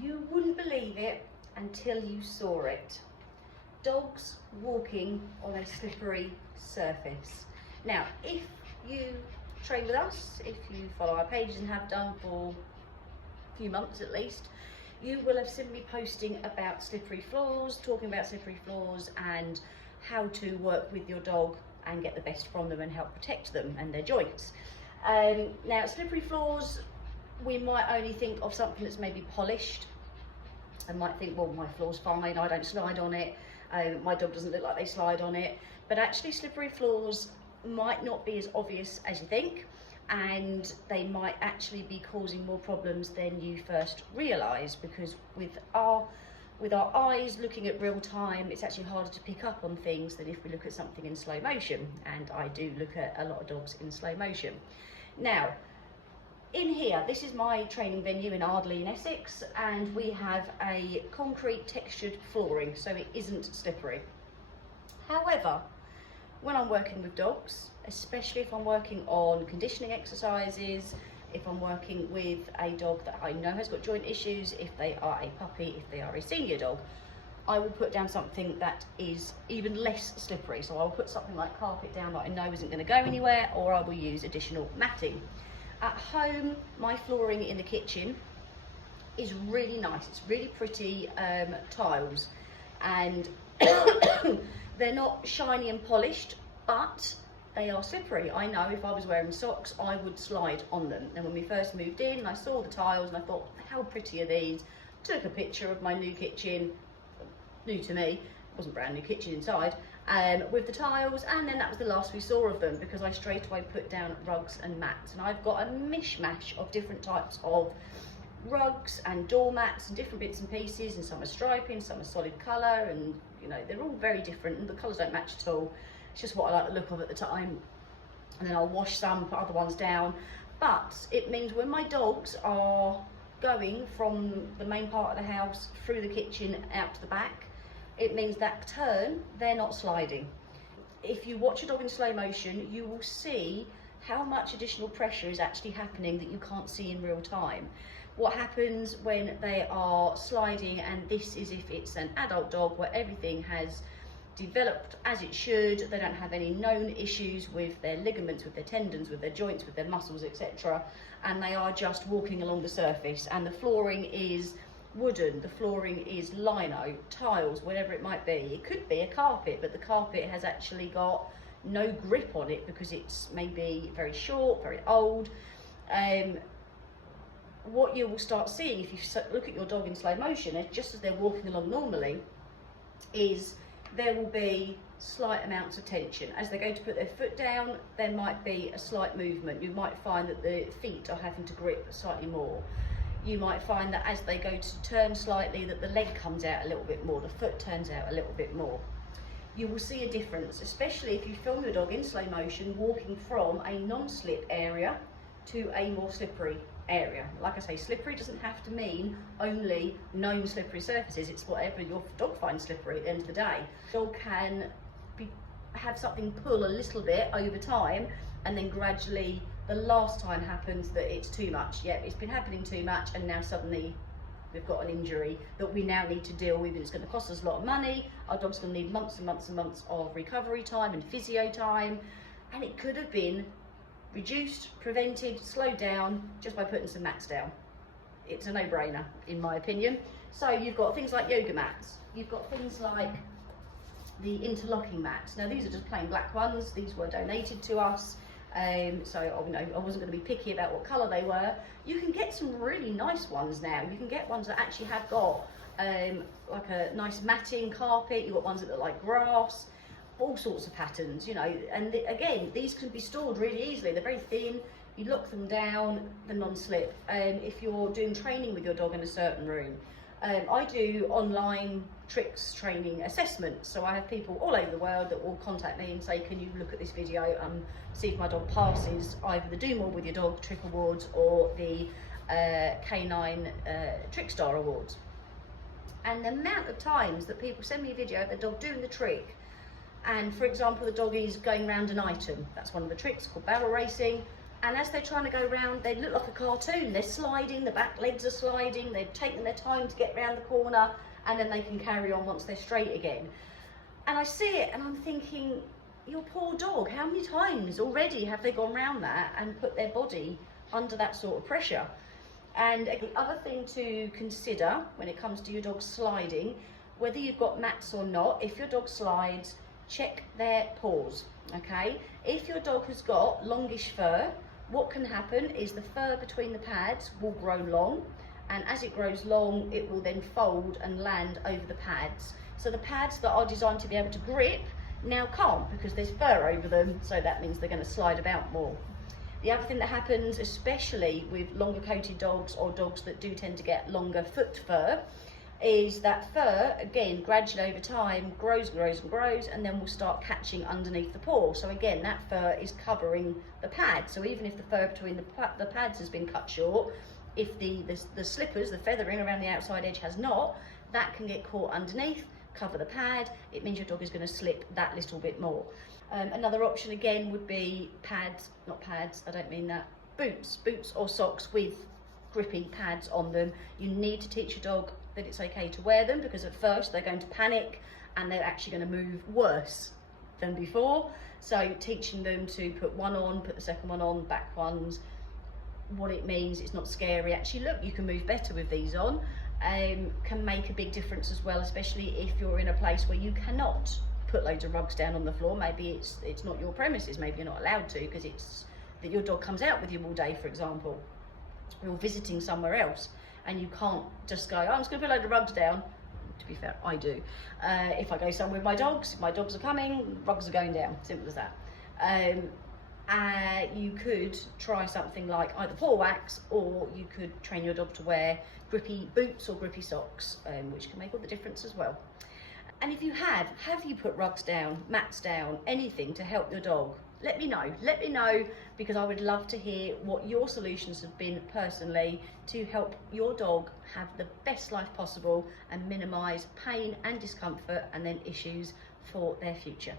You wouldn't believe it until you saw it. Dogs walking on a slippery surface. Now, if you train with us, if you follow our pages and have done for a few months at least, you will have seen me posting about slippery floors, talking about slippery floors and how to work with your dog and get the best from them and help protect them and their joints. Now, slippery floors, we might only think of something that's maybe polished and might think, well, my floor's fine, I don't slide on it, my dog doesn't look like they slide on it. But actually, slippery floors might not be as obvious as you think, and they might actually be causing more problems than you first realise, because with our eyes looking at real time, it's actually harder to pick up on things than if we look at something in slow motion, and I do look at a lot of dogs in slow motion. Now, in here, this is my training venue in Ardleigh in Essex, and we have a concrete textured flooring, so it isn't slippery. However, when I'm working with dogs, especially if I'm working on conditioning exercises, if I'm working with a dog that I know has got joint issues, if they are a puppy, if they are a senior dog, I will put down something that is even less slippery. So I'll put something like carpet down that I know isn't going to go anywhere, or I will use additional matting. At home, my flooring in the kitchen is really nice. It's really pretty tiles, and they're not shiny and polished, but they are slippery. I know if I was wearing socks, I would slide on them. And when we first moved in, I saw the tiles and I thought, how pretty are these? Took a picture of my new kitchen, new to me, it wasn't brand new kitchen inside, with the tiles, and then that was the last we saw of them, because I straight away put down rugs and mats. And I've got a mishmash of different types of rugs and doormats and different bits and pieces, and some are striping, some are solid colour, and you know, they're all very different and the colours don't match at all. It's just what I like the look of at the time, and then I'll wash some, put other ones down. But it means when my dogs are going from the main part of the house through the kitchen out to the back, it means that turn, they're not sliding. If you watch a dog in slow motion, you will see how much additional pressure is actually happening that you can't see in real time. What happens when they are sliding, and this is if it's an adult dog where everything has developed as it should, they don't have any known issues with their ligaments, with their tendons, with their joints, with their muscles, etc., and they are just walking along the surface, and the flooring is wooden, the flooring is lino, tiles, whatever it might be. It could be a carpet, but the carpet has actually got no grip on it because it's maybe very short, very old. What you will start seeing if you look at your dog in slow motion, just as they're walking along normally, is there will be slight amounts of tension. As they go to put their foot down, there might be a slight movement. You might find that the feet are having to grip slightly more. You might find that as they go to turn slightly, that the leg comes out a little bit more, the foot turns out a little bit more. You will see a difference, especially if you film your dog in slow motion walking from a non-slip area to a more slippery area. Like I say, slippery doesn't have to mean only known slippery surfaces. It's whatever your dog finds slippery at the end of the day. Dog can have something pull a little bit over time, and then gradually the last time happens that it's too much. Yep, it's been happening too much, and now suddenly we've got an injury that we now need to deal with, and it's going to cost us a lot of money. Our dog's going to need months and months and months of recovery time and physio time, and it could have been reduced, prevented, slowed down just by putting some mats down. It's a no-brainer in my opinion. So you've got things like yoga mats, you've got things like the interlocking mats. Now these are just plain black ones, these were donated to us, so you know, I wasn't going to be picky about what colour they were. You can get some really nice ones now. You can get ones that actually have got like a nice matting carpet. You've got ones that look like grass, all sorts of patterns, you know, and again, these can be stored really easily. They're very thin, you lock them down, the non-slip. If you're doing training with your dog in a certain room, I do online tricks training assessments, so I have people all over the world that will contact me and say, can you look at this video and see if my dog passes either the Do More With Your Dog Trick Awards or the Canine Trick Star Awards. And the amount of times that people send me a video of their dog doing the trick, and for example the dog is going around an item, that's one of the tricks called barrel racing, And as they're trying to go round, they look like a cartoon. They're sliding, the back legs are sliding, they're taking their time to get round the corner, and then they can carry on once they're straight again. And I see it and I'm thinking, your poor dog, how many times already have they gone round that and put their body under that sort of pressure? And the other thing to consider when it comes to your dog sliding, whether you've got mats or not, if your dog slides, check their paws, okay? If your dog has got longish fur, what can happen is the fur between the pads will grow long, and as it grows long, it will then fold and land over the pads. So the pads that are designed to be able to grip now can't, because there's fur over them, so that means they're going to slide about more. The other thing that happens, especially with longer coated dogs or dogs that do tend to get longer foot fur, is that fur, again, gradually over time, grows and then will start catching underneath the paw. So again, that fur is covering the pad. So even if the fur between the pads has been cut short, if the slippers, the feathering around the outside edge has not, that can get caught underneath, cover the pad. It means your dog is going to slip that little bit more. Another option again would be pads, not pads, I don't mean that, boots or socks with grippy pads on them. You need to teach your dog that it's okay to wear them, because at first they're going to panic and they're actually going to move worse than before. So teaching them to put one on, put the second one on, back ones, what it means, it's not scary. Actually, look, you can move better with these on, can make a big difference as well, especially if you're in a place where you cannot put loads of rugs down on the floor. Maybe it's not your premises, maybe you're not allowed to because it's that your dog comes out with you all day, for example. You're visiting somewhere else and you can't just go, oh, I'm just going to put a load of rugs down. To be fair, I do. If I go somewhere with my dogs are coming, rugs are going down, simple as that. You could try something like either paw wax, or you could train your dog to wear grippy boots or grippy socks, which can make all the difference as well. And if you have you put rugs down, mats down, anything to help your dog? Let me know, because I would love to hear what your solutions have been personally to help your dog have the best life possible and minimise pain and discomfort and then issues for their future.